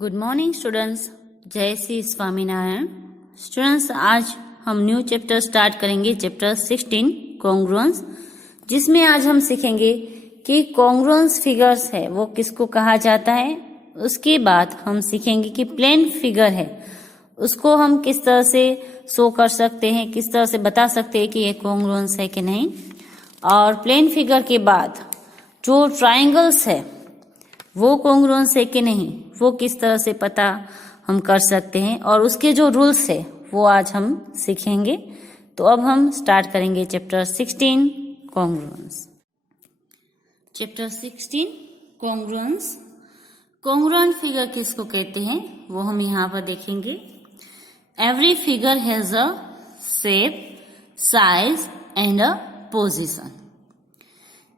Good morning students, जय Shri Swaminarayan. Students, आज हम न्यू चैप्टर स्टार्ट करेंगे, चैप्टर 16 कॉन्ग्रुएंस, जिसमें आज हम सीखेंगे कि कॉन्ग्रुएंस फिगर्स है वो किसको कहा जाता है। उसके बाद हम सीखेंगे कि प्लेन फिगर है उसको हम किस तरह से शो कर सकते हैं, किस तरह से बता सकते हैं कि ये कॉन्ग्रुएंस है कि नहीं। और प्लेन फिगर के बाद जो ट्राइंगल्स है वो कॉन्ग्रुएंस है कि नहीं, वो किस तरह से पता हम कर सकते हैं, और उसके जो रूल्स है वो आज हम सीखेंगे। तो अब हम स्टार्ट करेंगे chapter 16 congruence. Chapter 16 congruence. Congruent figure किसको कहते हैं वो हम यहाँ पर देखेंगे। Every figure has a shape, size and a position.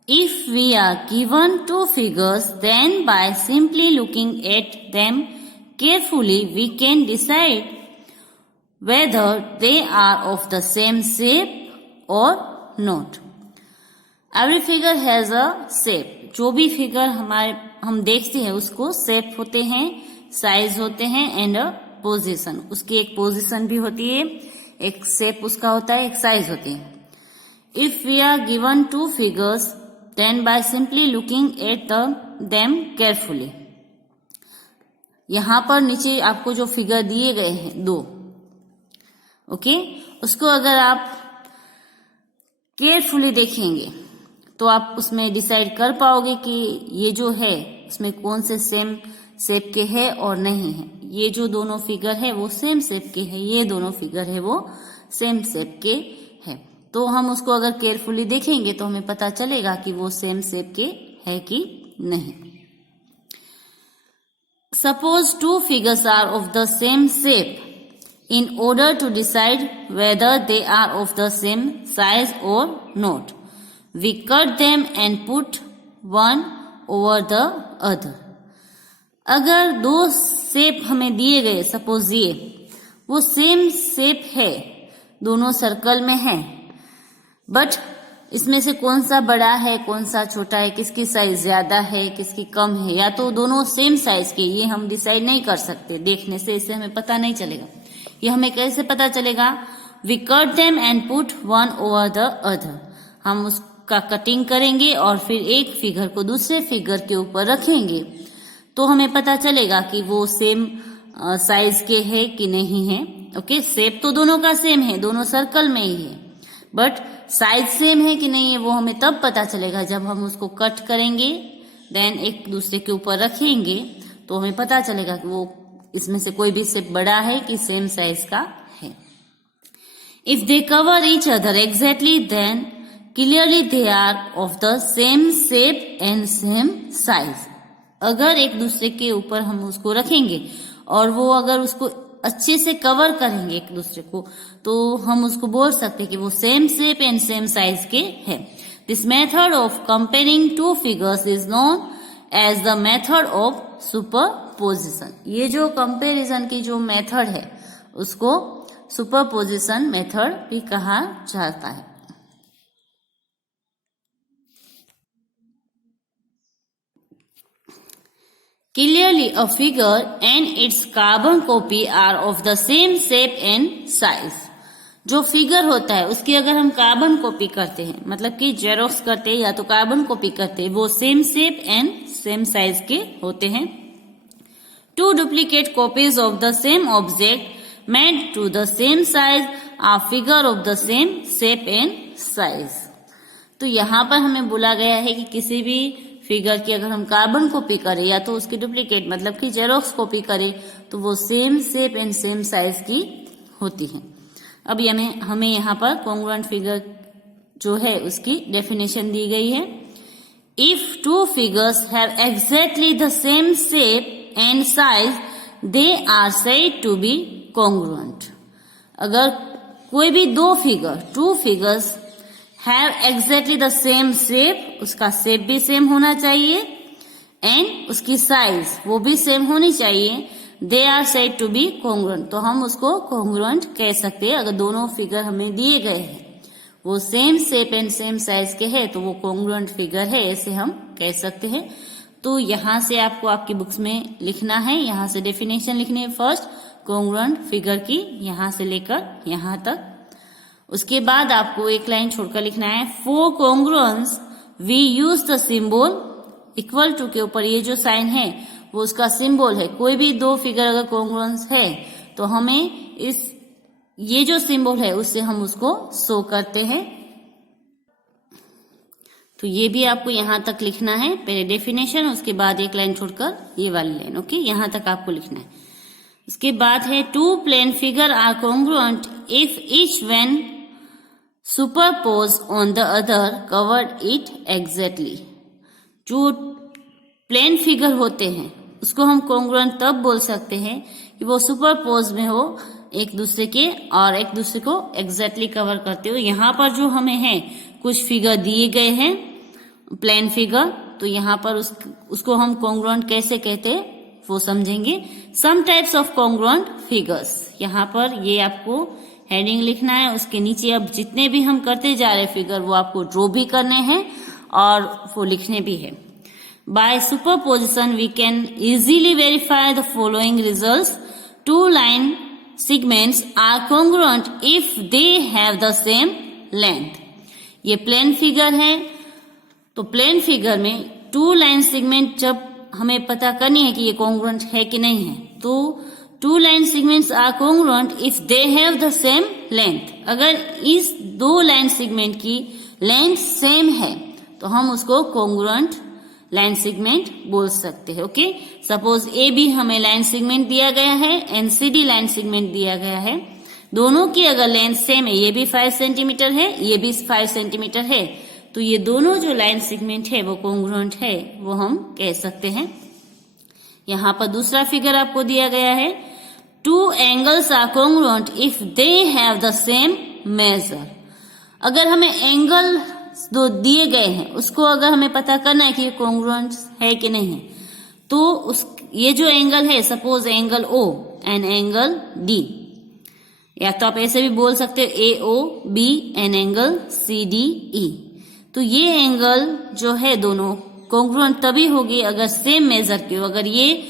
If we are given two figures, then by simply looking at them carefully, we can decide whether they are of the same shape or not. Every figure has a shape. जो भी figure हम देखते हैं उसको shape होते हैं, size होते हैं एंड पोजीशन, उसकी एक पोजीशन भी होती है, एक शेप उसका होता है, एक साइज होती है। If we are given two figures, then by simply looking at them carefully. यहां पर नीचे आपको जो फिगर दिए गए हैं दो, ओके, उसको अगर आप केयरफुली देखेंगे तो आप उसमें डिसाइड कर पाओगे कि ये जो है उसमें कौन से सेम शेप के है और नहीं है। ये जो दोनों फिगर है वो सेम शेप के है, ये दोनों फिगर है वो सेम शेप के है। तो हम उसको अगर केयरफुली देखेंगे तो हमें पता चलेगा कि वो सेम शेप के है कि नहीं। Suppose two figures are of the same shape, in order to decide whether they are of the same size और not, we cut them and put one over the other. अगर दो shape हमें दिए गए, सपोज ये वो same shape है, दोनों सर्कल में है, बट इसमें से कौन सा बड़ा है कौन सा छोटा है, किसकी साइज ज्यादा है किसकी कम है, या तो दोनों सेम साइज के, ये हम डिसाइड नहीं कर सकते देखने से, इससे हमें पता नहीं चलेगा। ये हमें कैसे पता चलेगा? We cut them and put one over the other. हम उसका कटिंग करेंगे और फिर एक फिगर को दूसरे फिगर के ऊपर रखेंगे तो हमें पता चलेगा कि वो सेम साइज के है कि नहीं है। ओके, शेप तो दोनों का सेम है, दोनों सर्कल में ही है, बट साइज सेम है कि नहीं है वो हमें तब पता चलेगा जब हम उसको कट करेंगे, देन एक दूसरे के ऊपर रखेंगे तो हमें पता चलेगा कि वो इसमें से कोई भी शेप बड़ा है कि सेम साइज का है। If they cover each other exactly then clearly they are of the same shape and same size. अगर एक दूसरे के ऊपर हम उसको रखेंगे और वो अगर उसको अच्छे से कवर करेंगे एक दूसरे को, तो हम उसको बोल सकते हैं कि वो same shape and same size के है। This method of comparing two figures is known as the method of superposition. ये जो कंपैरिजन की जो मेथड है उसको सुपरपोजिशन मेथड भी कहा जाता है। Clearly, a figure and its carbon copy are of the same shape and size. जो फिगर होता है उसकी अगर हम कार्बन कॉपी करते हैं, मतलब कि जेरोक्स करते हैं या तो कार्बन कॉपी करते हैं, वो same shape and same size के होते हैं। Two duplicate copies of the same object made to the same size are figure of the same shape and size. तो यहाँ पर हमें बोला गया है कि किसी भी फिगर की अगर हम कार्बन कॉपी करें या तो उसकी डुप्लीकेट मतलब कि जेरोक्स कॉपी करें तो वो same shape and same size की होती है। अब हमें यहाँ पर कॉन्ग्रुएंट फिगर जो है उसकी डेफिनेशन दी गई है। If two figures have exactly the same shape and size they are said to be congruent. अगर कोई भी two figures have exactly the same shape, उसका शेप भी सेम होना चाहिए एंड उसकी साइज वो भी सेम होनी चाहिए, they are said to be congruent। तो हम उसको congruent कह सकते हैं। अगर दोनों फिगर हमें दिए गए हैं वो same shape and same size के है तो वो congruent फिगर है, ऐसे हम कह सकते हैं। तो यहाँ से आपको आपकी बुक्स में लिखना है, यहाँ से डेफिनेशन लिखनी है फर्स्ट कॉन्ग्रुएंट फिगर की, यहाँ से लेकर यहाँ तक। उसके बाद आपको एक लाइन छोड़कर लिखना है for congruence we use the symbol equal to के ऊपर ये जो साइन है वो उसका सिंबल है। कोई भी दो फिगर अगर कॉन्ग्रुएंस है तो हमें ये जो सिंबल है उससे हम उसको शो करते हैं। तो ये भी आपको यहां तक लिखना है, पहले डेफिनेशन, उसके बाद एक लाइन छोड़कर ये वाली लाइन। ओके, यहां तक आपको लिखना है। उसके बाद है two plane figure are congruent if each when superpose on the other covered it exactly. जो प्लेन फिगर होते हैं उसको हम कॉन्ग्रुएंट तब बोल सकते हैं कि वो सुपरपोज में हो एक दूसरे के और एक दूसरे को एग्जैक्टली कवर करते हो। यहाँ पर जो हमें है कुछ फिगर दिए गए हैं प्लेन फिगर, तो यहाँ पर उसको हम कॉन्ग्रुएंट कैसे कहते हैं वो समझेंगे। Some types of congruent figures, यहाँ पर ये आपको हेडिंग लिखना है। उसके नीचे अब जितने भी हम करते जा रहे फिगर वो आपको ड्रॉ भी करने हैं और वो लिखने भी है। By superposition we can easily verify the following results. Two line segments are congruent if they have the same length। ये प्लेन फिगर है, तो प्लेन फिगर में टू लाइन सेगमेंट जब हमें पता करनी है कि ये कॉन्ग्रुएंट है कि नहीं है, तो two line segments are congruent if they have the same length. अगर इस दो लाइन सेगमेंट की लेंथ सेम है तो हम उसको कॉन्ग्रुएंट लाइन सेगमेंट बोल सकते हैं। ओके, सपोज ए बी हमें लाइन सेगमेंट दिया गया है, एनसीडी लाइन सेगमेंट दिया गया है, दोनों की अगर लेंथ सेम है, ये भी 5 सेंटीमीटर है, ये भी 5 सेंटीमीटर है, तो ये दोनों जो लाइन सेगमेंट है वो कॉन्ग्रुएंट है, वो हम कह सकते हैं। यहाँ पर दूसरा फिगर आपको दिया गया है two angles are congruent if they have the same measure. अगर हमें एंगल दो दिए गए हैं उसको अगर हमें पता करना है कि ये कॉन्ग्रुएंट है कि नहीं है, तो ये जो एंगल है suppose angle O and angle D, या तो आप ऐसे भी बोल सकते हो A O B and angle C D E. तो ये एंगल जो है दोनों कॉन्ग्रुएंट तभी होगी अगर सेम मेजर की हो। अगर ये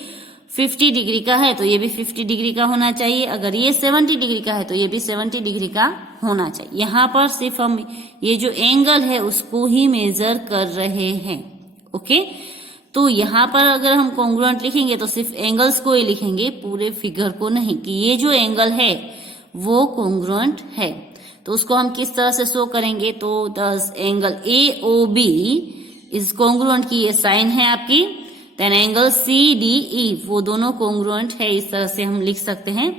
50 डिग्री का है तो ये भी 50 डिग्री का होना चाहिए, अगर ये 70 डिग्री का है तो ये भी 70 डिग्री का होना चाहिए। यहाँ पर सिर्फ हम ये जो एंगल है उसको ही मेजर कर रहे हैं। ओके, तो यहाँ पर अगर हम कॉन्ग्रुएंट लिखेंगे तो सिर्फ एंगल्स को ही लिखेंगे, पूरे फिगर को नहीं, कि ये जो एंगल है वो कॉन्ग्रुएंट है। तो उसको हम किस तरह से शो करेंगे, तो thus angle A O B is congruent की ये साइन है आपकी, then angle C D E वो दोनों कॉन्ग्रुएंट है। इस तरह से हम लिख सकते हैं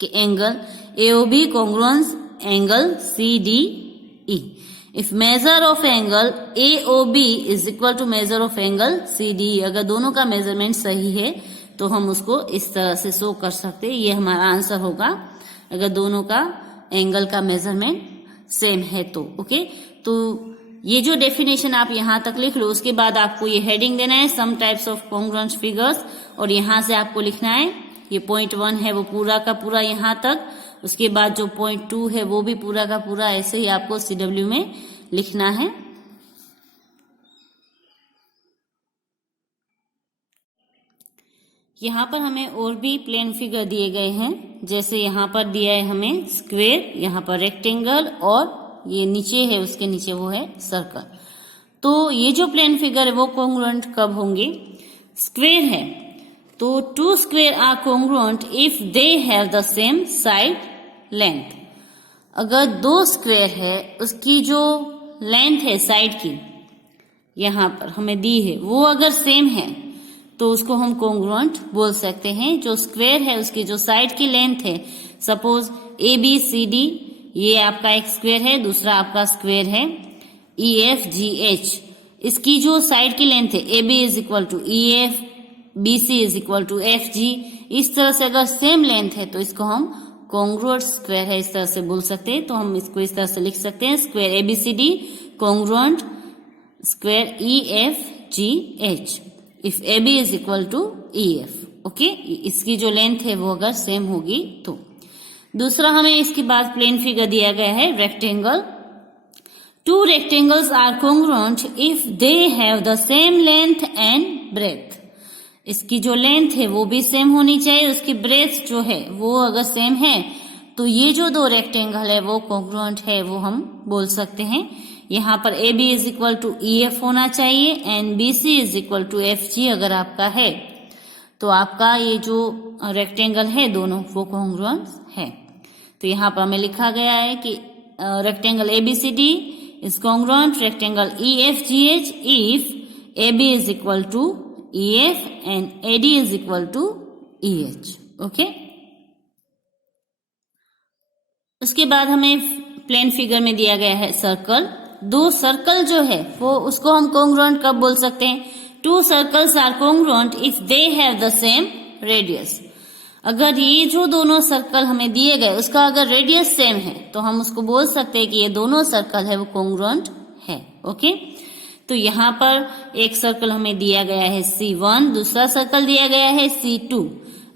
कि angle A O B congruence angle C D E. If measure of angle A O B is equal to measure of angle C D E, अगर दोनों का मेजरमेंट सही है तो हम उसको इस तरह से शो कर सकते हैं। ये हमारा आंसर होगा अगर दोनों का एंगल का मेजरमेंट सेम है तो। ओके, तो ये जो डेफिनेशन आप यहाँ तक लिख लो, उसके बाद आपको ये हेडिंग देना है some types of congruent figures, और यहाँ से आपको लिखना है ये पॉइंट 1 है वो पूरा का पूरा यहाँ तक, उसके बाद जो पॉइंट 2 है वो भी पूरा का पूरा, ऐसे ही आपको CW में लिखना है। यहाँ पर हमें और भी प्लेन फिगर दिए गए हैं, जैसे यहाँ पर दिया है हमें स्क्वेयर, यहाँ पर रेक्टेंगल, और ये नीचे है उसके नीचे वो है सर्कल। तो ये जो प्लेन फिगर है वो कॉन्ग्रुएंट कब होंगे, स्क्वेयर है तो two square are congruent if they have the same side length. अगर दो स्क्वेयर है उसकी जो लेंथ है साइड की यहाँ पर हमें दी है वो अगर सेम है तो उसको हम कॉन्ग्रुएंट बोल सकते हैं। जो स्क्वेयर है उसकी जो साइड की लेंथ है, suppose A B C D, ये आपका एक स्क्वेयर है, दूसरा आपका स्क्वेयर है ई एफ जी एच, इसकी जो साइड की लेंथ है A B is equal to E F, B C is equal to F G, इस तरह से अगर सेम लेंथ है तो इसको हम कॉन्ग्रुएंट स्क्वायर है इस तरह से बोल सकते हैं। तो हम इसको इस तरह से लिख सकते हैं square A B C D congruent square E F G H if A B is equal to E F. Okay, इसकी जो लेंथ है वो अगर सेम होगी तो। दूसरा हमें इसके बाद प्लेन फिगर दिया गया है rectangle. Two rectangles are congruent if they have the same length and breadth. इसकी जो लेंथ है वो भी सेम होनी चाहिए, उसकी ब्रेथ जो है वो अगर सेम है तो ये जो दो रेक्टेंगल है वो कॉन्ग्रुएंट है, वो हम बोल सकते हैं। यहाँ पर A B is equal to E F होना चाहिए and B C is equal to F G अगर आपका है तो आपका ये जो रेक्टेंगल है दोनों वो कॉन्ग्रुएंट है। तो यहाँ पर हमें लिखा गया है कि rectangle A B C D is congruent rectangle E F G H if A B is equal to E F and A D is equal to E H. Okay, उसके बाद हमें प्लेन फिगर में दिया गया है circle. दो circle जो है वो उसको हम कॉन्ग्रुएंट कब बोल सकते हैं? Two circles are congruent if they have the same radius. अगर ये जो दोनों सर्कल हमें दिए गए उसका अगर रेडियस सेम है तो हम उसको बोल सकते हैं कि ये दोनों सर्कल है वो कॉन्ग्रुएंट है। ओके, तो यहाँ पर एक सर्कल हमें दिया गया है C1, दूसरा सर्कल दिया गया है C2।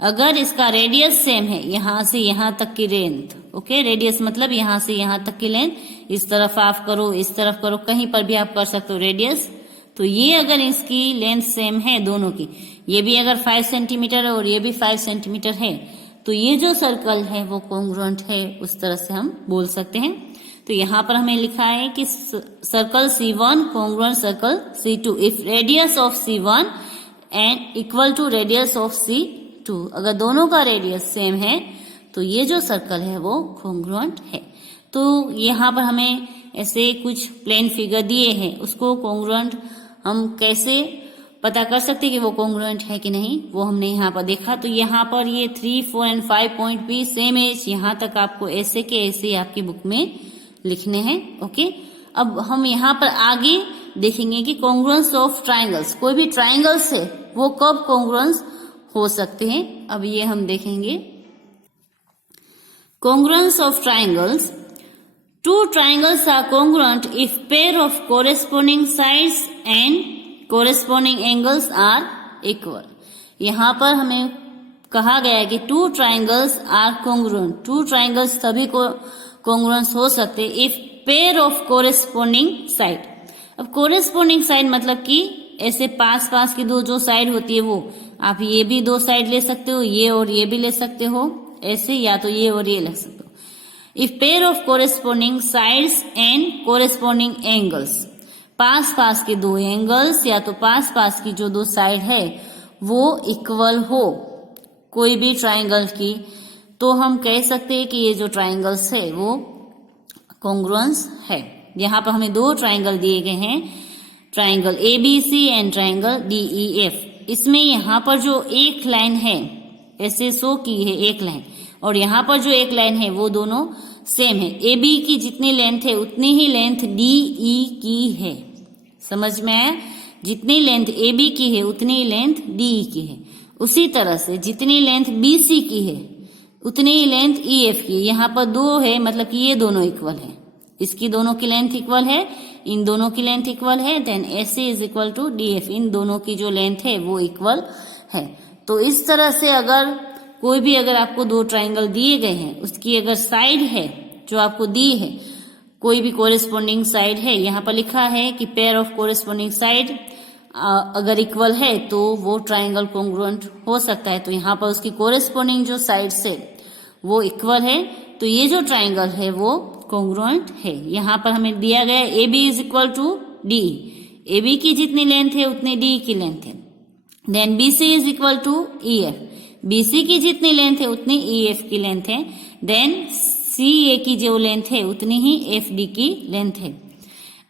अगर इसका रेडियस सेम है यहाँ से यहाँ तक की लेंथ, ओके, रेडियस मतलब यहाँ से यहाँ तक की लेंथ, इस तरफ आप करो इस तरफ करो कहीं पर भी आप कर सकते हो रेडियस, तो ये अगर इसकी लेंथ सेम है दोनों की, ये भी अगर 5 सेंटीमीटर है और ये भी 5 सेंटीमीटर है तो ये जो सर्कल है वो कॉन्ग्रुएंट है, उस तरह से हम बोल सकते हैं। तो यहाँ पर हमें लिखा है कि circle C1 congruent circle C2 if radius of C1 and equal to radius of C2। अगर दोनों का रेडियस सेम है तो ये जो सर्कल है वो कॉन्ग्रुएंट है। तो यहाँ पर हमें ऐसे कुछ प्लेन फिगर दिए हैं, उसको कॉन्ग्रुएंट हम कैसे पता कर सकते हैं कि वो कॉन्ग्रुएंट है कि नहीं, वो हमने यहाँ पर देखा। तो यहाँ पर ये 3, 4 एंड 5 पॉइंट भी सेम है, यहाँ तक आपको ऐसे के ऐसे आपकी बुक में लिखने हैं। ओके, अब हम यहाँ पर आगे देखेंगे कि कॉन्ग्रुएंस ऑफ ट्राइंगल्स, कोई भी ट्राइंगल्स है वो कब कॉन्ग्रुएंस हो सकते हैं, अब ये हम देखेंगे। Congruence of triangles, two triangles are congruent if pair of corresponding sides and corresponding angles are equal. यहाँ पर हमें कहा गया है कि two triangles are congruent, two triangles तभी को कॉन्ग्रुएंस हो सकते if pair of corresponding side. अब कोरेस्पोंडिंग साइड मतलब कि ऐसे पास पास की दो जो साइड होती है वो, आप ये भी दो साइड ले सकते हो, ये और ये भी ले सकते हो ऐसे, या तो ये और ये ले सकते हो। If pair of corresponding sides and corresponding angles, पास पास के दो एंगल्स या तो पास पास की जो दो साइड है वो इक्वल हो कोई भी ट्राइंगल की, तो हम कह सकते हैं कि ये जो ट्राइंगल्स है वो कॉन्ग्रुएंस है। यहाँ पर हमें दो ट्राइंगल दिए गए हैं, triangle ABC and triangle DEF। इसमें यहाँ पर जो एक लाइन है ऐसे शो की है एक लाइन, और यहाँ पर जो एक लाइन है वो दोनों सेम है। AB की जितनी लेंथ है उतनी ही लेंथ DE की है, समझ में आया? जितनी लेंथ AB की है उतनी ही लेंथ DE की है। उसी तरह से जितनी लेंथ BC की है उतनी ही लेंथ EF की है। यहाँ पर दो है मतलब कि ये दोनों इक्वल है, इसकी दोनों की लेंथ इक्वल है, इन दोनों की लेंथ इक्वल है, then AC is equal to DF, इन दोनों की जो लेंथ है वो इक्वल है। तो इस तरह से अगर कोई भी अगर आपको दो ट्राइंगल दिए गए हैं, उसकी अगर साइड है जो आपको दी है, कोई भी कोरेस्पोंडिंग साइड है, यहाँ पर लिखा है कि पेयर ऑफ कोरेस्पोंडिंग साइड अगर इक्वल है तो वो ट्राइंगल कॉन्ग्रुएंट हो सकता है। तो यहाँ पर उसकी कोरेस्पोंडिंग जो साइड से वो इक्वल है, तो ये जो ट्राइंगल है वो कॉन्ग्रुएंट है। यहाँ पर हमें दिया गया AB is equal to D, AB की जितनी लेंथ है उतनी D की लेंथ है। Then BC is equal to EF, BC की जितनी लेंथ है उतनी EF की लेंथ है। देन CA की जो लेंथ है उतनी ही FD की लेंथ है।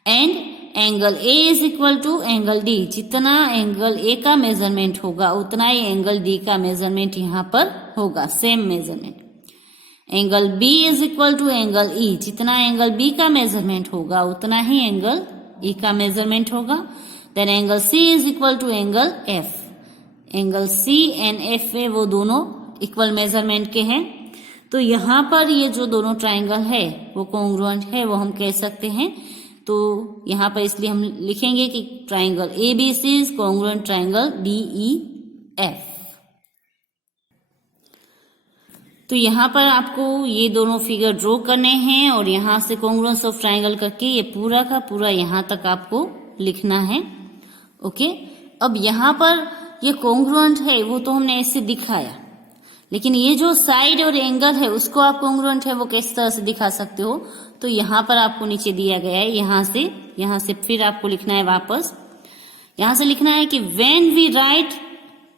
And angle A is equal to angle D, जितना एंगल A का मेजरमेंट होगा उतना ही एंगल D का मेजरमेंट यहाँ पर होगा, same measurement. Angle B is equal to angle E, जितना एंगल B का मेजरमेंट होगा उतना ही एंगल E का मेजरमेंट होगा। Then angle C is equal to angle F, angle C and F है वो दोनों इक्वल मेजरमेंट के हैं। तो यहाँ पर ये जो दोनों ट्राइंगल है वो कॉन्ग्रुएंट है, वो हम कह सकते हैं। तो यहाँ पर इसलिए हम लिखेंगे कि triangle ABC is congruent triangle DEF। तो यहाँ पर आपको ये दोनों फिगर ड्रॉ करने हैं और यहाँ से कॉन्ग्रुएंस ऑफ ट्राइंगल करके ये पूरा का पूरा यहाँ तक आपको लिखना है। ओके, अब यहाँ पर ये कॉन्ग्रुएंट है वो तो हमने ऐसे दिखाया, लेकिन ये जो साइड और एंगल है उसको आप कॉन्ग्रुएंट है वो किस तरह से दिखा सकते हो, तो यहाँ पर आपको नीचे दिया गया है, यहाँ से फिर आपको लिखना है वापस, यहाँ से लिखना है कि when we write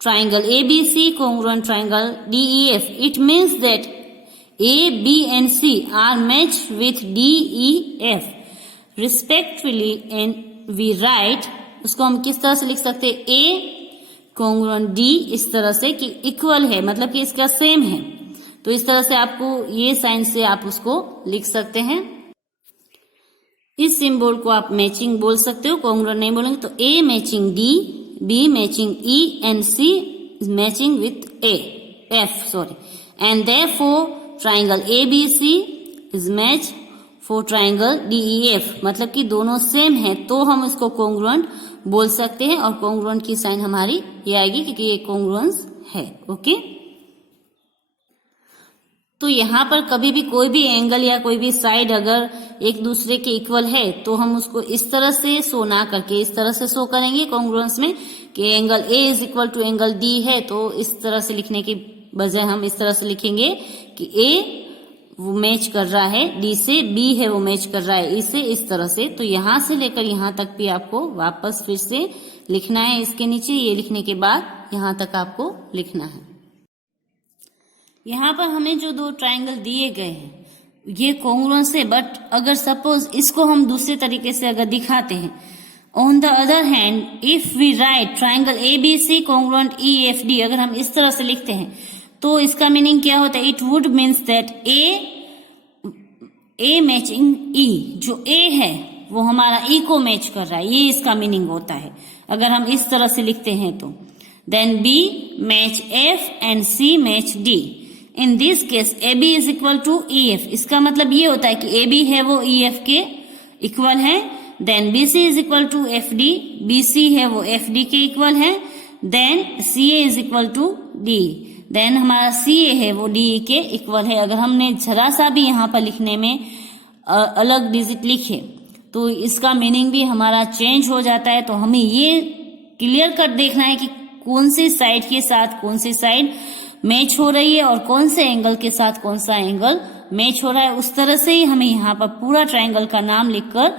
triangle ABC congruent triangle DEF, it means that A, B and C are matched with DEF respectively, and we write, उसको हम किस तरह से लिख सकते हैं, A कॉन्ग्रुएंट D इस तरह से कि इक्वल है, मतलब कि इसका सेम है, तो इस तरह से आपको ये साइन से आप उसको लिख सकते हैं। इस सिंबल को आप मैचिंग बोल सकते हो, कॉन्ग्रुएंट नहीं बोलेंगे तो A matching D, B matching E and C is matching with F, and therefore triangle ABC is match for triangle DEF, मतलब कि दोनों सेम है तो हम इसको कॉन्ग्रुएंट बोल सकते हैं, और कॉन्ग्रुएंट की साइन हमारी ये आएगी क्योंकि ये कॉन्ग्रुएंस है। ओके, तो यहाँ पर कभी भी कोई भी एंगल या कोई भी साइड अगर एक दूसरे के इक्वल है तो हम उसको इस तरह से शो ना करके इस तरह से शो करेंगे कॉन्ग्रुएंस में कि angle A is equal to angle D है, तो इस तरह से लिखने की बजाय हम इस तरह से लिखेंगे कि A वो मैच कर रहा है D से, B है वो मैच कर रहा है E से, इस तरह से। तो यहाँ से लेकर यहाँ तक भी आपको वापस फिर से लिखना है, इसके नीचे ये लिखने के बाद यहाँ तक आपको लिखना है। यहाँ पर हमें जो दो ट्राइंगल दिए गए हैं ये कॉन्ग्रुएंस है, बट अगर सपोज इसको हम दूसरे तरीके से अगर दिखाते हैं, on the other hand if we write triangle ABC congruent EFD, अगर हम इस तरह से लिखते हैं तो इसका मीनिंग क्या होता है, it would means that A matching E, जो A है वो हमारा E को मैच कर रहा है, ये इसका मीनिंग होता है अगर हम इस तरह से लिखते हैं तो। Then B match F and C match D, in this case AB is equal to EF, इसका मतलब ये होता है कि AB है वो EF के इक्वल है। Then BC is equal to FD, BC है वो FD के इक्वल है। Then CA is equal to D, then हमारा CA है वो DE के इक्वल है। अगर हमने जरा सा भी यहाँ पर लिखने में अलग डिजिट लिखे तो इसका मीनिंग भी हमारा चेंज हो जाता है। तो हमें ये क्लियर कर देखना है कि कौन सी साइड के साथ कौन सी साइड मैच हो रही है और कौन से एंगल के साथ कौन सा एंगल मैच हो रहा है। उस तरह से ही हमें यहाँ पर पूरा ट्राइंगल का नाम लिखकर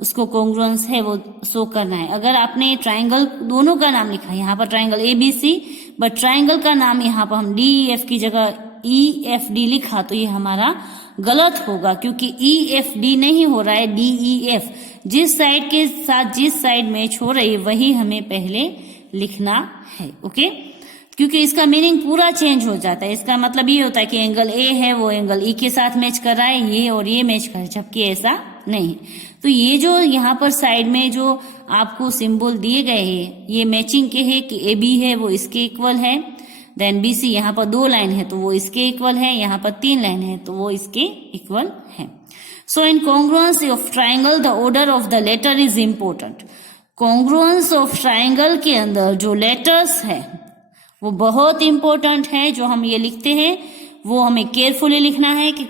उसको कॉन्ग्रुएंस है वो शो करना है। अगर आपने ट्राइंगल दोनों का नाम लिखा है, यहाँ पर ट्राइंगल ABC, बट ट्राइंगल का नाम यहाँ पर हम DEF की जगह EFD लिखा तो ये हमारा गलत होगा, क्योंकि EFD नहीं हो रहा है DEF। जिस साइड के साथ जिस साइड मैच हो रही है वही हमें पहले लिखना है। ओके, क्योंकि इसका मीनिंग पूरा चेंज हो जाता है। इसका मतलब ये होता है कि एंगल A है वो एंगल E के साथ मैच कर रहा है, ये और ये मैच कर रहा है, जबकि ऐसा नहीं। तो ये जो यहाँ पर साइड में जो आपको सिंबल दिए गए हैं ये मैचिंग के है कि AB है वो इसके इक्वल है, देन BC यहाँ पर 2 लाइन है तो वो इसके इक्वल है, यहाँ पर 3 लाइन है तो वो इसके इक्वल है। So in congruence of triangle the order of the letter is important. Congruence of triangle के अंदर जो लेटर्स है वो बहुत इंपॉर्टेंट है। जो हम ये लिखते हैं वो हमें केयरफुली लिखना है कि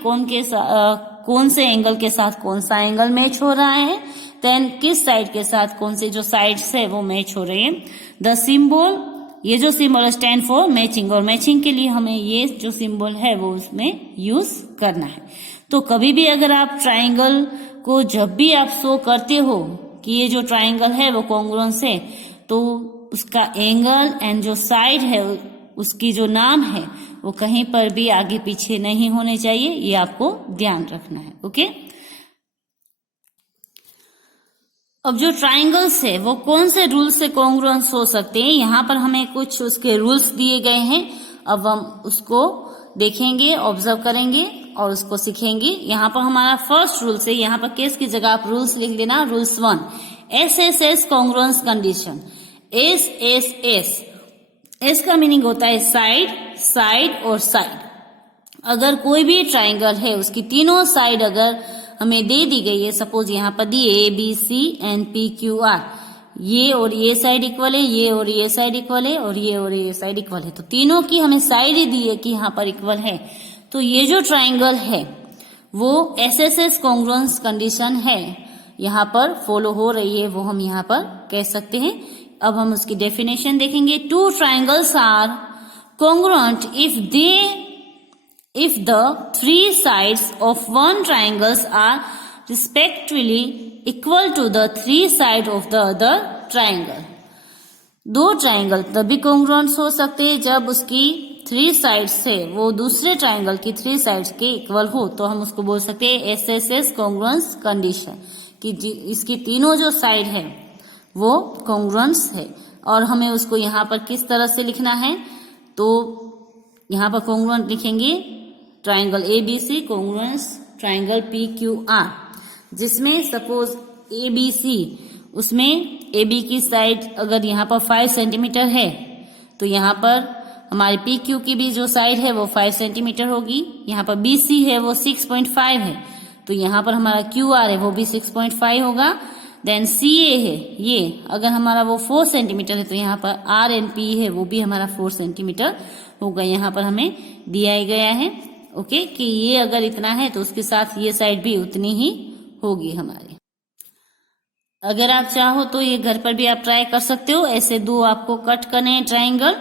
कौन से एंगल के साथ कौन सा एंगल मैच हो रहा है, देन किस साइड के साथ कौन से जो साइड्स है वो मैच हो रही है। द सिंबल, ये जो सिंबल स्टैंड फॉर मैचिंग, और मैचिंग के लिए हमें ये जो सिंबल है वो उसमें यूज करना है। तो कभी भी अगर आप ट्राइंगल को जब भी आप शो करते हो कि ये जो ट्राइंगल है वो कॉन्ग्रुएंस है, तो उसका एंगल एंड जो साइड है उसकी जो नाम है वो कहीं पर भी आगे पीछे नहीं होने चाहिए, ये आपको ध्यान रखना है। ओके, अब जो ट्राइंगल्स है वो कौन से रूल से कॉन्ग्रुएंस हो सकते हैं, यहाँ पर हमें कुछ उसके रूल्स दिए गए हैं। अब हम उसको देखेंगे, ऑब्जर्व करेंगे और उसको सीखेंगे। यहाँ पर हमारा फर्स्ट रूल है, यहाँ पर केस की जगह आप रूल्स लिख देना। Rules 1, SSS congruence condition. S का मीनिंग होता है साइड, साइड और साइड। अगर कोई भी ट्राइंगल है उसकी तीनों साइड अगर हमें दे दी गई है, सपोज यहाँ पर दी ABC एंड PQR, ये और ये साइड इक्वल है, ये और ये साइड इक्वल है और ये और ये साइड इक्वल है, तो तीनों की हमें साइड ही दी है कि यहाँ पर इक्वल है, तो ये जो ट्राइंगल है वो SSS कॉन्ग्रुएंस कंडीशन है यहाँ पर फॉलो हो रही है, वो हम यहाँ पर कह सकते हैं अब हम उसकी डेफिनेशन देखेंगे। Two triangles are congruent if the three sides of one triangles are respectively equal to the three sides of the other triangle। दो ट्राइंगल तभी congruent हो सकते हैं जब उसकी थ्री साइड्स से वो दूसरे ट्राइंगल की थ्री साइड्स के इक्वल हो, तो हम उसको बोल सकते हैं SSS congruence कंडीशन, कि इसकी तीनों जो साइड है वो congruence है। और हमें उसको यहाँ पर किस तरह से लिखना है, तो यहाँ पर congruent लिखेंगे triangle ABC congruence triangle PQR, जिसमें सपोज ABC, उसमें AB की साइड अगर यहाँ पर 5 सेंटीमीटर है तो यहाँ पर हमारे PQ की भी जो साइड है वो 5 सेंटीमीटर होगी। यहाँ पर BC है वो 6.5 है, तो यहाँ पर हमारा QR है वो भी 6.5 होगा। देन CA है, ये अगर हमारा वो 4 सेंटीमीटर है तो यहाँ पर R एंड P है वो भी हमारा 4 सेंटीमीटर होगा। यहाँ पर हमें दिया गया है ओके कि ये अगर इतना है तो उसके साथ ये साइड भी उतनी ही होगी हमारी। अगर आप चाहो तो ये घर पर भी आप ट्राई कर सकते हो। ऐसे दो आपको कट करने हैं ट्राइंगल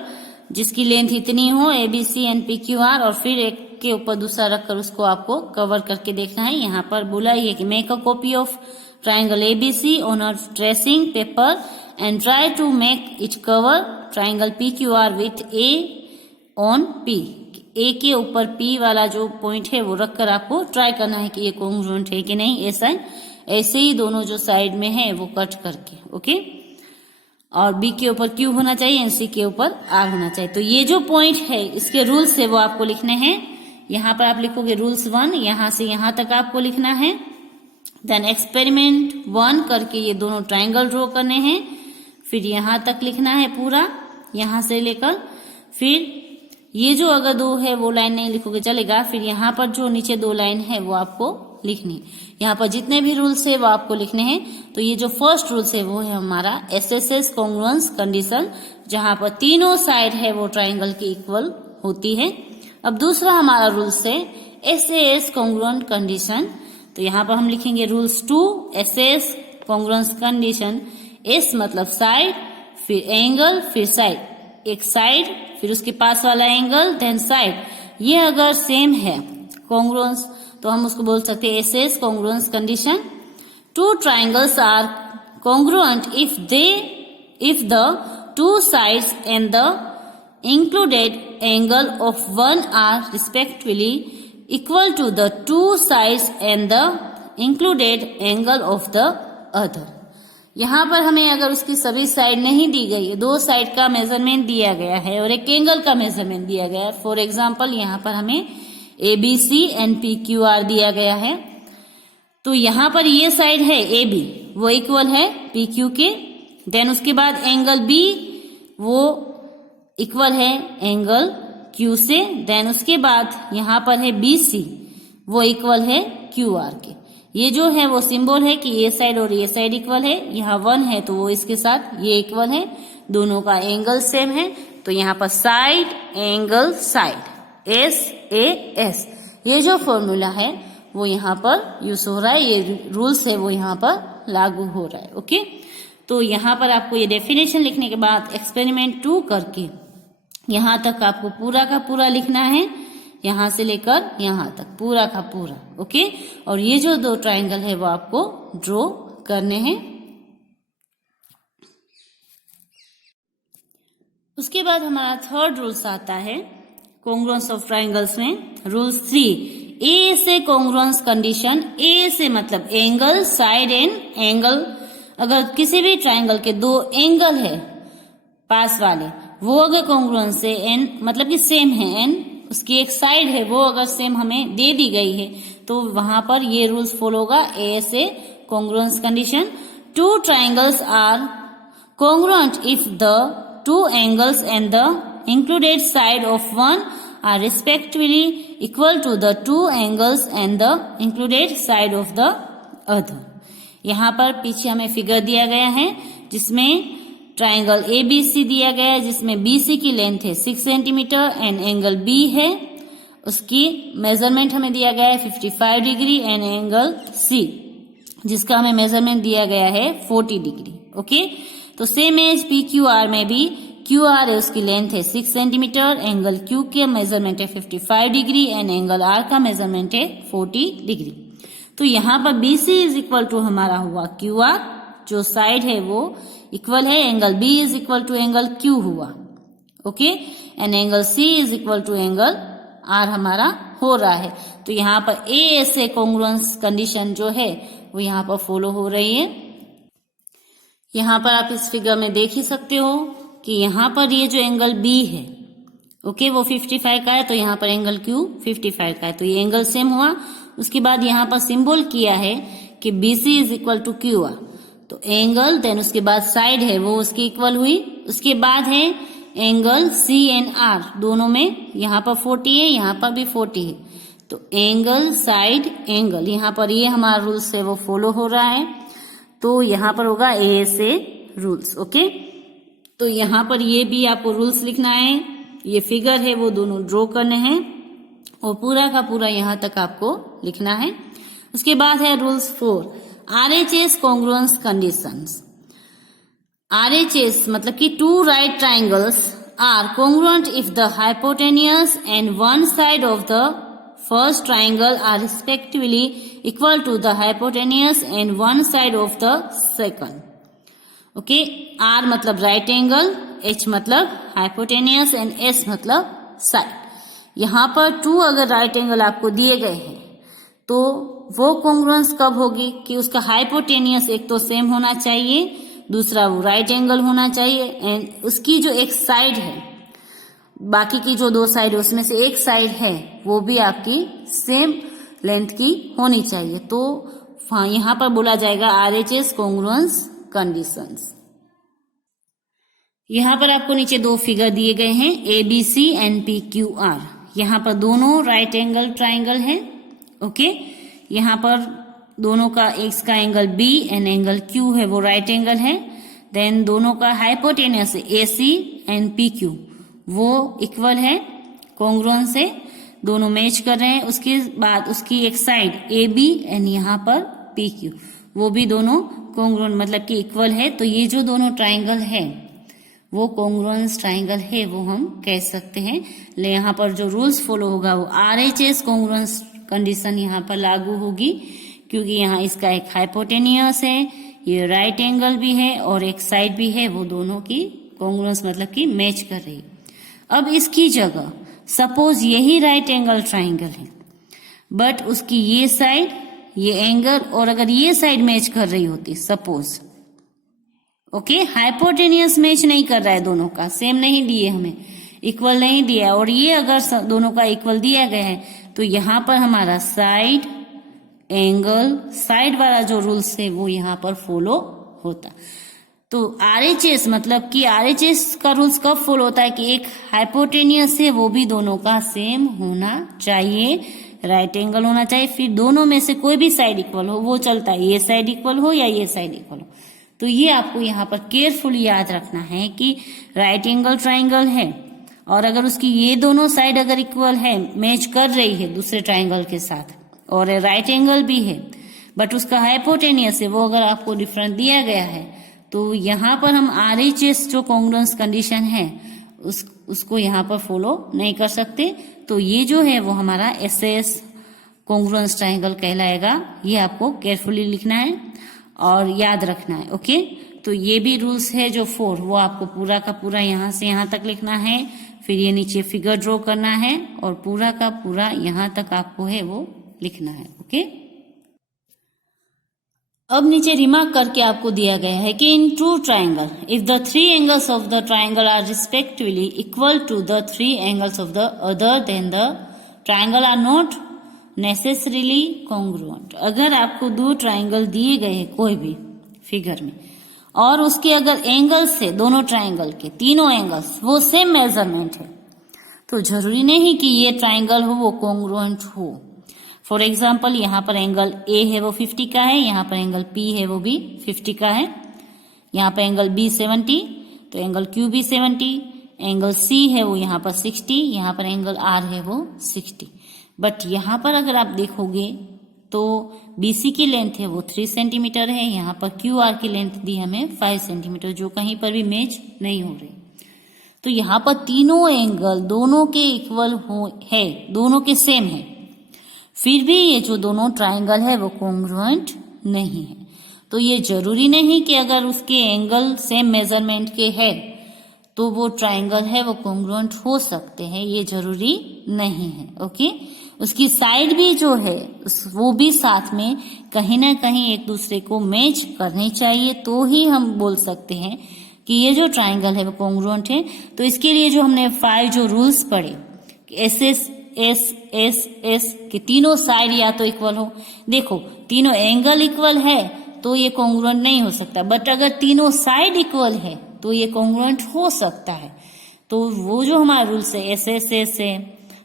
जिसकी लेंथ इतनी हो ABC एंड PQR, और फिर एक के ऊपर दूसरा रखकर उसको आपको कवर करके देखना है। यहाँ पर बोला है कि make a copy of triangle ABC on a tracing paper and try to make it cover triangle PQR with A on P। A के ऊपर P वाला जो पॉइंट है वो रखकर आपको ट्राई करना है कि ये congruent है कि नहीं। ऐसा ऐसे ही दोनों जो साइड में है वो कट करके ओके। और B के ऊपर Q होना चाहिए एंड C के ऊपर R होना चाहिए। तो ये जो पॉइंट है इसके रूल्स है वो आपको लिखने हैं। यहाँ पर आप लिखोगे रूल्स 1, यहाँ से यहाँ तक आपको लिखना है। देन एक्सपेरिमेंट 1 करके ये दोनों ट्राइंगल ड्रॉ करने हैं, फिर यहाँ तक लिखना है पूरा, यहाँ से लेकर फिर ये जो अगर दो है वो लाइन नहीं लिखोगे चलेगा। फिर यहाँ पर जो नीचे दो लाइन है वो आपको लिखनी। यहाँ पर जितने भी रूल्स है वो आपको लिखने हैं। तो ये जो फर्स्ट रूल्स है वो है हमारा SSS congruence कंडीशन, जहाँ पर तीनों साइड है वो ट्राइंगल की इक्वल होती है। अब दूसरा हमारा रूल्स है SAS congruent कंडीशन। तो यहाँ पर हम लिखेंगे rules 2 SS congruence condition. S मतलब साइड, फिर एंगल, फिर साइड, एक साइड फिर उसके पास वाला एंगल देन साइड, ये अगर सेम है congruence तो हम उसको बोल सकते हैं SS congruence condition. Two triangles are congruent if the two sides and the included angle of one are respectively equal to the two sides and the included angle of the other। यहाँ पर हमें अगर उसकी सभी side नहीं दी गई है, दो साइड का मेजरमेंट दिया गया है और एक एंगल का मेजरमेंट दिया गया है। फॉर एग्जांपल यहाँ पर हमें ABC एंड PQR दिया गया है, तो यहाँ पर ये साइड है AB वो इक्वल है PQ के। देन उसके बाद एंगल B वो इक्वल है एंगल Q से। देन उसके बाद यहाँ पर है BC वो इक्वल है QR के। ये जो है वो सिंबल है कि ये साइड और ये साइड इक्वल है। यहाँ 1 है तो वो इसके साथ ये इक्वल है, दोनों का एंगल सेम है। तो यहाँ पर साइड एंगल साइड SAS, ये जो फॉर्मूला है वो यहाँ पर यूज हो रहा है, ये रूल्स है वो यहाँ पर लागू हो रहा है ओके। तो यहाँ पर आपको ये डेफिनेशन लिखने के बाद एक्सपेरिमेंट 2 करके यहाँ तक आपको पूरा का पूरा लिखना है, यहाँ से लेकर यहाँ तक पूरा का पूरा ओके। और ये जो दो ट्राइंगल है वो आपको ड्रॉ करने हैं। उसके बाद हमारा थर्ड रूल्स आता है कॉन्ग्रुएंस ऑफ ट्राइंगल्स में। रूल्स 3 ए से कॉन्ग्रुएंस कंडीशन। ए से मतलब एंगल, साइड एंड एंगल। अगर किसी भी ट्राइंगल के दो एंगल है पास वाले वो अगर कॉन्ग्रुएंस से एंड मतलब कि सेम है एंड उसकी एक साइड है वो अगर सेम हमें दे दी गई है तो वहां पर ये रूल्स फॉलो होगा ए से congruence condition. Two triangles are congruent if the two angles and the included side of one are respectively equal to the two angles and the included side of the other। यहाँ पर पीछे हमें figure दिया गया है जिसमें triangle ABC दिया गया है, जिसमें BC की लेंथ है 6 सेंटीमीटर एंड एंगल B है, उसकी मेजरमेंट हमें दिया गया है 55 डिग्री एंड एंगल C जिसका हमें मेजरमेंट दिया गया है 40 डिग्री ओके। तो same as P Q R में भी क्यू आर है उसकी लेंथ है 6 सेंटीमीटर, एंगल क्यू के मेजरमेंट है 55 डिग्री एंड एंगल आर का मेजरमेंट है 40 डिग्री। तो यहाँ पर B C is equal to हमारा हुआ क्यू आर, जो साइड है वो इक्वल है angle B is equal to angle Q हुआ, okay, and angle C is equal to angle R हमारा हो रहा है। तो यहाँ पर ए से कॉन्ग्रुएंस कंडीशन जो है वो यहाँ पर फॉलो हो रही है। यहाँ पर आप इस फिगर में देख ही सकते हो कि यहाँ पर ये जो एंगल बी है, ओके, वो 55 का है, तो यहाँ पर एंगल क्यू 55 का है, तो ये एंगल सेम हुआ। उसके बाद यहाँ पर सिंबल किया है कि B C is equal to Q R, तो एंगल देन उसके बाद साइड है वो उसकी इक्वल हुई। उसके बाद है एंगल सी एंड आर, दोनों में यहाँ पर 40 है, यहाँ पर भी 40 है, तो एंगल साइड एंगल, यहाँ पर ये हमारा रूल्स है वो फॉलो हो रहा है। तो यहाँ पर होगा ए से रूल्स, ओके। तो यहाँ पर ये भी आपको रूल्स लिखना है, ये फिगर है वो दोनों ड्रॉ करने हैं और पूरा का पूरा यहाँ तक आपको लिखना है। उसके बाद है rules 4, RHS congruence conditions. RHS मतलब कि two right triangles are congruent if the hypotenuse and one side of the first triangle are respectively equal to the hypotenuse and one side of the second, okay. R मतलब right angle, H मतलब hypotenuse and S मतलब side. यहाँ पर to अगर right angle आपको दिए गए हैं तो वो कॉन्ग्रुएंस कब होगी कि उसका हाइपोटेनियस एक तो सेम होना चाहिए, दूसरा वो राइट एंगल होना चाहिए एंड उसकी जो एक साइड है, बाकी की जो दो साइड है उसमें से एक साइड है वो भी आपकी सेम लेंथ की होनी चाहिए। तो यहाँ पर बोला जाएगा RHS कॉन्ग्रुएंस कंडीशंस। यहाँ पर आपको नीचे दो फिगर दिए गए हैं ABC एंड PQR। यहाँ पर दोनों राइट एंगल ट्राइंगल है, ओके। यहाँ पर दोनों का एक का angle B and angle Q है वो राइट एंगल है। देन दोनों का हाइपोटेनियस AC एंड PQ वो इक्वल है, कॉन्ग्रुएंस है, दोनों मैच कर रहे हैं। उसके बाद उसकी एक साइड AB एंड यहाँ पर PQ वो भी दोनों कॉन्ग्रुएंट मतलब कि इक्वल है। तो ये जो दोनों ट्राइंगल है वो कॉन्ग्रुएंस ट्राइंगल है वो हम कह सकते हैं। ले यहाँ पर जो रूल्स फॉलो होगा वो RHS कॉन्ग्रुएंस कंडीशन यहाँ पर लागू होगी, क्योंकि यहाँ इसका एक हाइपोटेनियस है, ये राइट एंगल भी है और एक साइड भी है, वो दोनों की कॉन्ग्रुएंस मतलब कि मैच कर रही है। अब इसकी जगह सपोज यही राइट एंगल ट्राइंगल है बट उसकी ये साइड ये एंगल और अगर ये साइड मैच कर रही होती सपोज, ओके, हाइपोटेनियस मैच नहीं कर रहा है, दोनों का सेम नहीं दिए हमें, इक्वल नहीं दिया, और ये अगर दोनों का इक्वल दिया गया है तो यहाँ पर हमारा साइड एंगल साइड वाला जो रूल्स है वो यहाँ पर फॉलो होता। तो RHS मतलब कि RHS का रूल्स कब फॉलो होता है कि एक हाइपोटेनियस है वो भी दोनों का सेम होना चाहिए, राइट एंगल होना चाहिए, फिर दोनों में से कोई भी साइड इक्वल हो वो चलता है, ये साइड इक्वल हो या ये साइड इक्वल हो। तो ये आपको यहाँ पर केयरफुली याद रखना है कि राइट एंगल ट्राइंगल है और अगर उसकी ये दोनों साइड अगर इक्वल है, मैच कर रही है दूसरे ट्राइंगल के साथ और राइट एंगल भी है बट उसका हाइपोटेनियस है वो अगर आपको डिफरेंट दिया गया है तो यहाँ पर हम RHS जो कॉन्ग्रुएंस कंडीशन है उसको यहाँ पर फॉलो नहीं कर सकते। तो ये जो है वो हमारा SS कॉन्ग्रुएंस ट्राइंगल कहलाएगा। ये आपको केयरफुली लिखना है और याद रखना है, ओके। तो ये भी रूल्स है जो 4 वो आपको पूरा का पूरा यहाँ से यहाँ तक लिखना है, फिर ये नीचे फिगर ड्रॉ करना है और पूरा का पूरा यहाँ तक आपको है वो लिखना है, ओके। अब नीचे रिमार्क करके आपको दिया गया है कि in true triangle if the 3 angles of the triangle are respectively equal to the 3 angles of the other then the triangle are not necessarily congruent. अगर आपको दो ट्राइंगल दिए गए हैं कोई भी फिगर में और उसके अगर एंगल्स है दोनों ट्राइंगल के तीनों एंगल्स वो सेम मेजरमेंट है तो जरूरी नहीं कि ये ट्राइंगल हो वो कॉन्ग्रुएंट हो। फॉर एग्जाम्पल यहाँ पर एंगल A है वो 50 का है, यहाँ पर एंगल P है वो भी 50 का है, यहाँ पर एंगल B 70 तो एंगल Q भी 70, एंगल C है वो यहाँ पर 60, यहाँ पर एंगल R है वो 60। बट यहाँ पर अगर आप देखोगे तो BC की लेंथ है वो 3 सेंटीमीटर है, यहाँ पर QR की लेंथ दी हमें 5 सेंटीमीटर, जो कहीं पर भी मैच नहीं हो रही। तो यहाँ पर तीनों एंगल दोनों के इक्वल है, दोनों के सेम है, फिर भी ये जो दोनों ट्राइंगल है वो कॉन्ग्रुएंट नहीं है। तो ये जरूरी नहीं कि अगर उसके एंगल सेम मेजरमेंट के है तो वो ट्राइंगल है वो कॉन्ग्रुएंट हो सकते हैं, ये जरूरी नहीं है। ओके, उसकी साइड भी जो है वो भी साथ में कहीं ना कहीं एक दूसरे को मैच करनी चाहिए, तो ही हम बोल सकते हैं कि ये जो ट्राइंगल है वो कॉन्ग्रुएंट है। तो इसके लिए जो हमने 5 जो रूल्स पढ़े, S S S S S के तीनों साइड या तो इक्वल हो, देखो तीनों एंगल इक्वल है तो ये कॉन्ग्रुएंट नहीं हो सकता, बट अगर तीनों साइड इक्वल है तो ये कॉन्ग्रुएंट हो सकता है। तो वो जो हमारा रूल्स है एस एस एस है,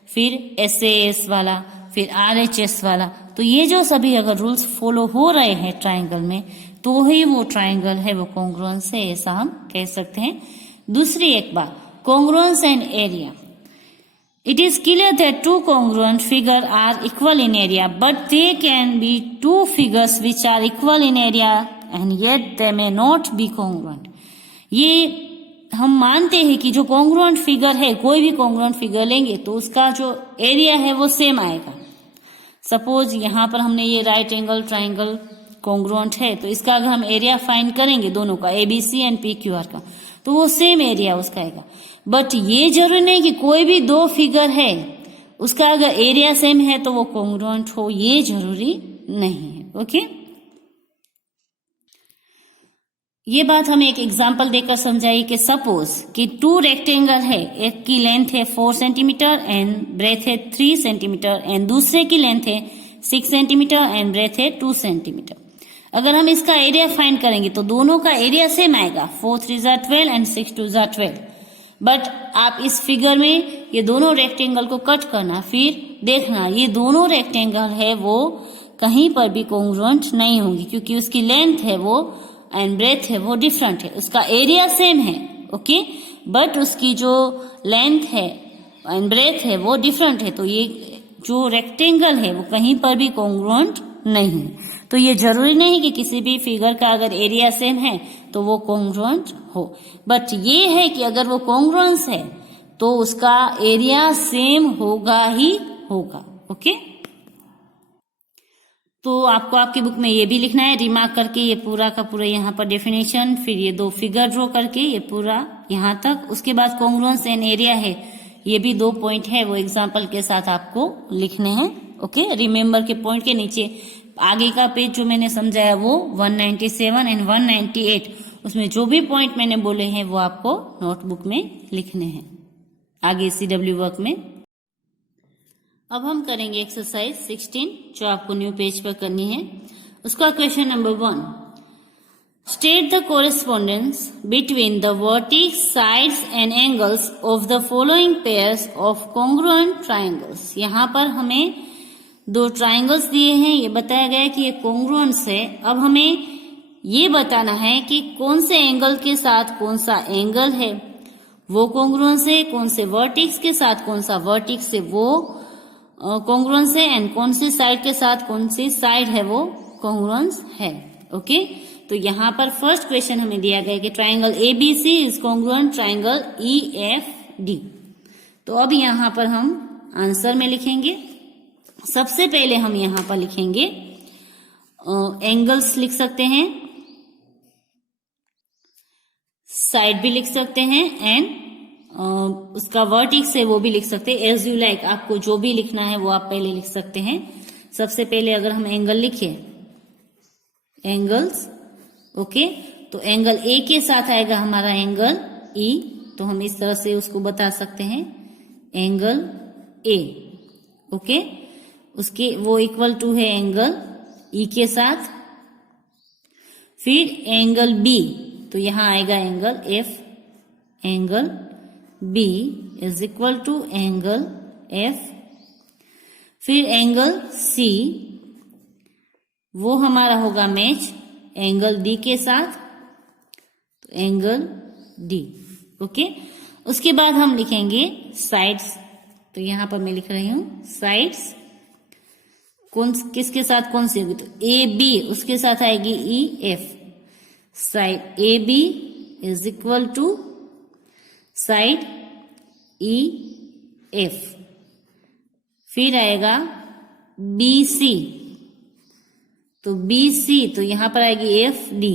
फिर एस एस वाला, फिर RHS वाला, तो ये जो सभी अगर रूल्स फॉलो हो रहे हैं ट्राइंगल में तो ही वो ट्राइंगल है वो कॉन्ग्रुएंस है, ऐसा हम कह सकते हैं। दूसरी एक बात, congruence and area. It is clear that two congruent figures are equal in area, but they can be two figures which are equal in area and yet they may not be congruent. ये हम मानते हैं कि जो congruent figure है, कोई भी congruent figure लेंगे तो उसका जो एरिया है वो सेम आएगा। सपोज यहाँ पर हमने ये राइट एंगल ट्राइंगल कॉन्ग्रुएंट है, तो इसका अगर हम एरिया फाइंड करेंगे दोनों का, ABC एंड PQR का, तो वो सेम एरिया उसका आएगा। बट ये जरूरी नहीं कि कोई भी दो फिगर है उसका अगर एरिया सेम है तो वो कॉन्ग्रुएंट हो, ये जरूरी नहीं है। ओके, ये बात हम एक एग्जांपल देकर समझाइए कि सपोज कि 2 रेक्टेंगल है, एक की लेंथ है 4 सेंटीमीटर एंड ब्रेथ है 3 सेंटीमीटर एंड दूसरे की लेंथ है 6 सेंटीमीटर एंड ब्रेथ है 2 सेंटीमीटर। अगर हम इसका एरिया फाइंड करेंगे तो दोनों का एरिया सेम आएगा, 4 3 12 एंड 6 2 12। बट आप इस फिगर में ये दोनों रेक्टेंगल को कट करना, फिर देखना ये दोनों रेक्टेंगल है वो कहीं पर भी कॉन्ग्रुएंट नहीं होंगी, क्योंकि उसकी लेंथ है वो एंड ब्रेथ है वो डिफरेंट है। उसका एरिया सेम है, ओके, बट उसकी जो लेंथ है एंड ब्रेथ है वो डिफरेंट है, तो ये जो रेक्टेंगल है वो कहीं पर भी कॉन्ग्रुएंट नहीं है। तो ये जरूरी नहीं कि किसी भी फिगर का अगर एरिया सेम है तो वो कॉन्ग्रुएंट हो, बट ये है कि अगर वो कॉन्ग्रुएंस है तो उसका एरिया सेम होगा ही होगा। ओके, तो आपको आपकी बुक में ये भी लिखना है रिमार्क करके, ये पूरा का पूरा यहाँ पर डेफिनेशन, फिर ये 2 फिगर ड्रॉ करके ये पूरा यहाँ तक। उसके बाद कॉन्ग्रुएंस एंड एरिया है, ये भी 2 पॉइंट है वो एग्जाम्पल के साथ आपको लिखने हैं। ओके, रिमेम्बर के पॉइंट के नीचे आगे का पेज जो मैंने समझाया वो 197 एंड 198, उसमें जो भी पॉइंट मैंने बोले हैं वो आपको नोटबुक में लिखने हैं आगे CW वर्क में। अब हम करेंगे एक्सरसाइज 16 जो आपको न्यू पेज पर करनी है। उसका question number 1, state the correspondence between the vertex, sides and angles of the following pairs of congruent triangles. यहाँ पर हमें 2 ट्राइंगल्स दिए हैं, ये बताया गया है कि ये कॉन्ग्रुएंट्स है। अब हमें ये बताना है कि कौन से एंगल के साथ कौन सा एंगल है वो कॉन्ग्रुएंस है, कौन से वर्टेक्स के साथ कौन सा वर्टेक्स है वो कॉन्ग्रुएंस है, एंड कौन सी साइड के साथ कौन सी साइड है वो कॉन्ग्रुएंस है। ओके, तो यहाँ पर फर्स्ट क्वेश्चन हमें दिया गया है कि triangle ABC is congruent triangle EFD। तो अब यहाँ पर हम आंसर में लिखेंगे। सबसे पहले हम यहाँ पर लिखेंगे एंगल्स लिख सकते हैं, साइड भी लिख सकते हैं, एंड उसका वर्टेक्स है वो भी लिख सकते हैं। एज यू लाइक, आपको जो भी लिखना है वो आप पहले लिख सकते हैं। सबसे पहले अगर हम एंगल लिखे, एंगल्स, ओके, तो एंगल A के साथ आएगा हमारा एंगल E, तो हम इस तरह से उसको बता सकते हैं एंगल A। ओके, उसके वो इक्वल टू है एंगल E के साथ। फिर एंगल B, तो यहां आएगा angle F, angle B is equal to angle F। फिर एंगल C, वो हमारा होगा मैच एंगल D के साथ, तो एंगल D। ओके, उसके बाद हम लिखेंगे साइड्स, तो यहां पर मैं लिख रही हूं साइड्स। किसके साथ कौन सी होगी, तो ए बी, उसके साथ आएगी E F. Side A B is equal to side E F. फिर आएगा बी सी, तो बी सी तो यहां पर आएगी एफ डी,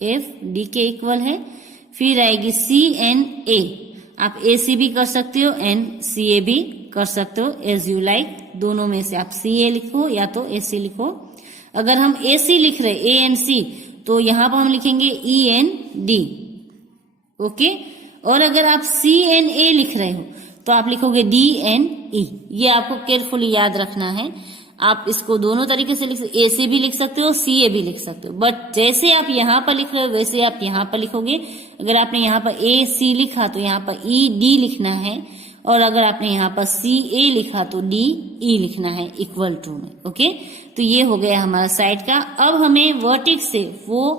एफ डी के इक्वल है। फिर आएगी सी एन ए, आप ए सी भी कर सकते हो, एन सी ए भी कर सकते हो, एज यू लाइक। दोनों में से आप सी ए लिखो या तो ए सी लिखो। अगर हम ए सी लिख रहे ए एन सी, तो यहां पर हम लिखेंगे ई एन डी, ओके। और अगर आप सी एन ए लिख रहे हो तो आप लिखोगे डी एन ई। ये आपको केयरफुली याद रखना है। आप इसको दोनों तरीके से लिख सकते, ए सी भी लिख सकते हो, सी ए भी लिख सकते हो, बट जैसे आप यहाँ पर लिख रहे हो वैसे आप यहाँ पर लिखोगे। अगर आपने यहाँ पर ए सी लिखा तो यहाँ पर ई डी लिखना है, और अगर आपने यहाँ पर सी ए लिखा तो डी ई लिखना है इक्वल टू में, ओके। तो ये हो गया हमारा साइड का। अब हमें वर्टेक्स से वो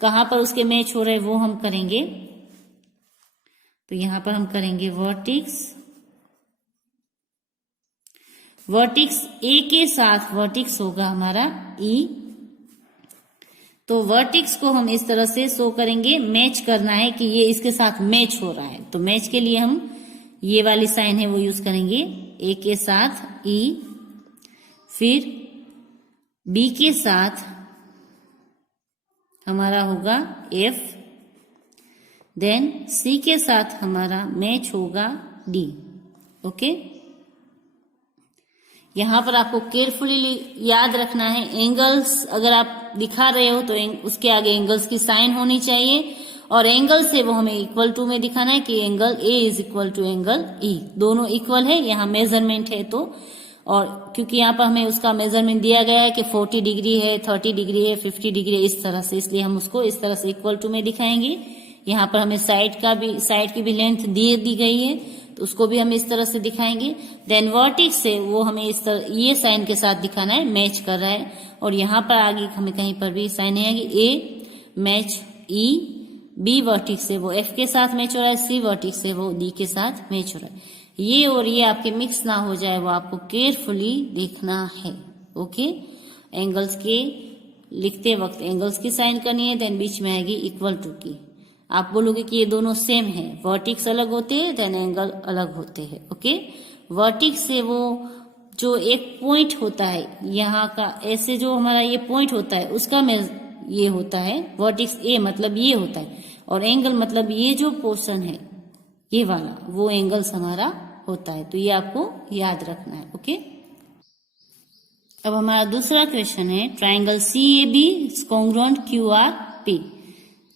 कहाँ पर उसके मैच हो रहे हैं वो हम करेंगे। तो यहाँ पर हम करेंगे वर्टेक्स, वर्टेक्स ए के साथ वर्टेक्स होगा हमारा ई। तो वर्टेक्स को हम इस तरह से शो करेंगे, मैच करना है कि ये इसके साथ मैच हो रहा है। तो मैच के लिए हम ये वाली साइन है वो यूज करेंगे, ए के साथ ई, फिर बी के साथ हमारा होगा एफ, देन सी के साथ हमारा मैच होगा डी, ओके। यहां पर आपको केयरफुली याद रखना है, एंगल्स अगर आप दिखा रहे हो तो उसके आगे एंगल्स की साइन होनी चाहिए, और एंगल से वो हमें इक्वल टू में दिखाना है कि angle A is equal to angle E, दोनों इक्वल है। यहाँ मेजरमेंट है तो, और क्योंकि यहाँ पर हमें उसका मेजरमेंट दिया गया है कि 40 डिग्री है, 30 डिग्री है, 50 डिग्री है, इस तरह से, इसलिए हम उसको इस तरह से इक्वल टू में दिखाएंगे। यहाँ पर हमें साइड की भी लेंथ दी गई है, तो उसको भी हम इस तरह से दिखाएंगे। देन वर्टेक्स से वो हमें इस तरह ये साइन के साथ दिखाना है, मैच कर रहा है। और यहाँ पर आगे हमें कहीं पर भी साइन नहीं आएगी, ए मैच ई, बी वर्टेक्स से वो एफ के साथ मैच हो रहा है, सी वर्टेक्स से वो डी के साथ मैच हो रहा है। ये और ये आपके मिक्स ना हो जाए वो आपको केयरफुली देखना है, ओके। एंगल्स के लिखते वक्त एंगल्स की साइन करनी है, देन बीच में आएगी इक्वल टू की। आप बोलोगे कि ये दोनों सेम है, वर्टेक्स अलग होते हैं देन एंगल अलग होते हैं, ओके। वर्टेक्स से वो जो एक पॉइंट होता है यहाँ का, ऐसे जो हमारा ये पॉइंट होता है उसका ये होता है वर्टेक्स ए, मतलब ये होता है, और एंगल मतलब ये जो पोर्शन है ये वाला, वो एंगल्स हमारा होता है। तो ये आपको याद रखना है, ओके। अब हमारा दूसरा क्वेश्चन है, triangle C A B is congruent Q R P.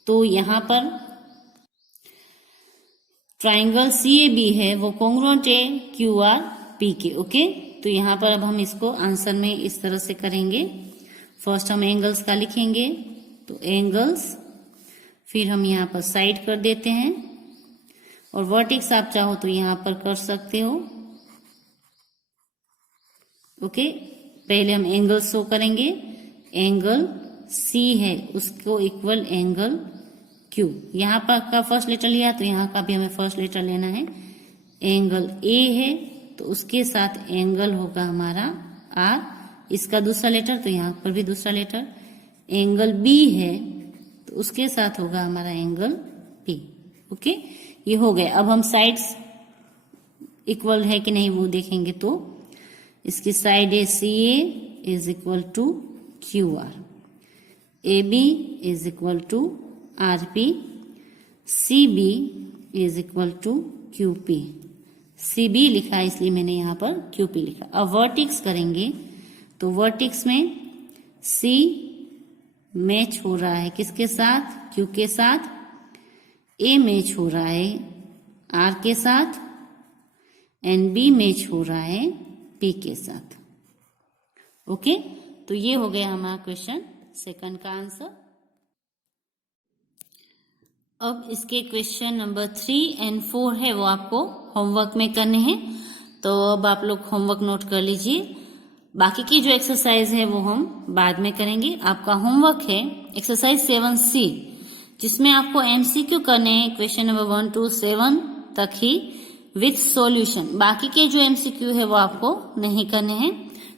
तो यहाँ पर ट्राइंगल सी ए बी है वो कॉन्ग्रुएंट है क्यू आर पी के, ओके। तो यहाँ पर अब हम इसको आंसर में इस तरह से करेंगे। फर्स्ट हम एंगल्स का लिखेंगे, तो एंगल्स, फिर हम यहाँ पर साइड कर देते हैं, और वर्टेक्स आप चाहो तो यहाँ पर कर सकते हो, ओके। पहले हम एंगल शो करेंगे, एंगल सी है उसको इक्वल एंगल क्यू। यहाँ पर का फर्स्ट लेटर लिया तो यहाँ का भी हमें फर्स्ट लेटर लेना है। एंगल ए है तो उसके साथ एंगल होगा हमारा आर, इसका दूसरा लेटर तो यहाँ पर भी दूसरा लेटर। एंगल बी है तो उसके साथ होगा हमारा एंगल पी, ओके। ये हो गया। अब हम साइड्स इक्वल है कि नहीं वो देखेंगे, तो इसकी साइड है C A is equal to Q R, A B is equal to R P, C B is equal to Q P. C B लिखा है इसलिए मैंने यहाँ पर क्यू पी लिखा। अब वर्टेक्स करेंगे, तो वर्टेक्स में सी मैच हो रहा है किसके साथ, क्यू के साथ। ए मैच हो रहा है आर के साथ, एंड बी मैच हो रहा है पी के साथ, ओके। तो ये हो गया हमारा क्वेश्चन सेकंड का आंसर। अब इसके क्वेश्चन नंबर 3 और 4 है वो आपको होमवर्क में करने हैं, तो अब आप लोग होमवर्क नोट कर लीजिए। बाकी की जो एक्सरसाइज है वो हम बाद में करेंगे। आपका होमवर्क है एक्सरसाइज 7C, जिसमें आपको एमसीक्यू करने हैं क्वेश्चन नंबर 1 to 7 तक ही विथ सॉल्यूशन। बाकी के जो एमसीक्यू है वो आपको नहीं करने हैं।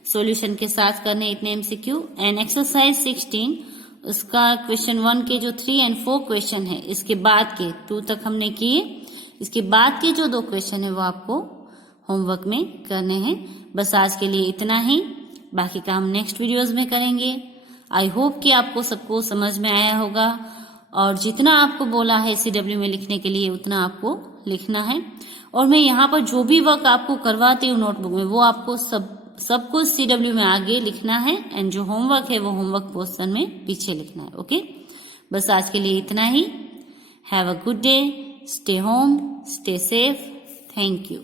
सॉल्यूशन के साथ करने इतने एमसीक्यू। एंड एक्सरसाइज 16 उसका क्वेश्चन 1 के जो 3 और 4 क्वेश्चन है, इसके बाद के 2 तक हमने किए, इसके बाद के जो 2 क्वेश्चन है वो आपको होमवर्क में करने हैं। बस आज के लिए इतना ही, बाकी का हम नेक्स्ट वीडियोस में करेंगे। आई होप कि आपको सबको समझ में आया होगा, और जितना आपको बोला है CW में लिखने के लिए उतना आपको लिखना है। और मैं यहाँ पर जो भी वर्क आपको करवाती हूँ नोटबुक में, वो आपको सब कुछ CW में आगे लिखना है, एंड जो होमवर्क है वो होमवर्क पोर्शन में पीछे लिखना है। ओके, बस आज के लिए इतना ही। Have a good day, stay home, stay safe, thank you.